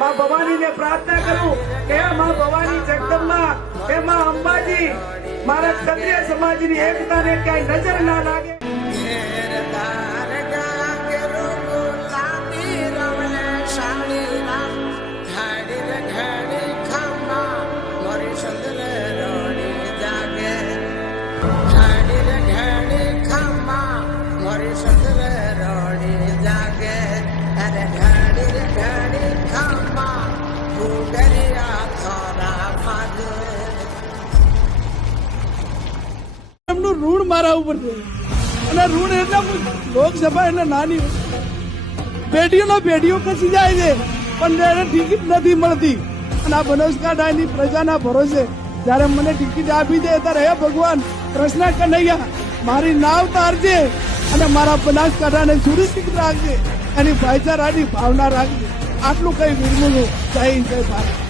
માં ભવાનીને પ્રાર્થના કરું કે માં ભવાની જગદંબા હે માં અંબાજી, મારા ક્ષત્રિય સમાજની એકતાને ક્યાંય નજર ના લાગે. એમનું ઋણ મારા ઉપર છે અને ઋણ એટલે લોકસભા એટલે નાની. પેઢીઓનો પેઢીઓ ખસી જાય છે, પણ એને ટિકિટ નથી મળતી, અને આ બનાસકાંઠાની પ્રજાના ભરોસે જ્યારે મને ટિકિટ આપી દે ત્યારે, હે ભગવાન કૃષ્ણ કનૈયા, મારી નાવ તારજે અને મારા બનાસકાંઠાને સુરક્ષિત રાખજે, એની ભાઈચારાની ભાવના રાખજે. આટલું કઈ વિરમું જય જય ભારત.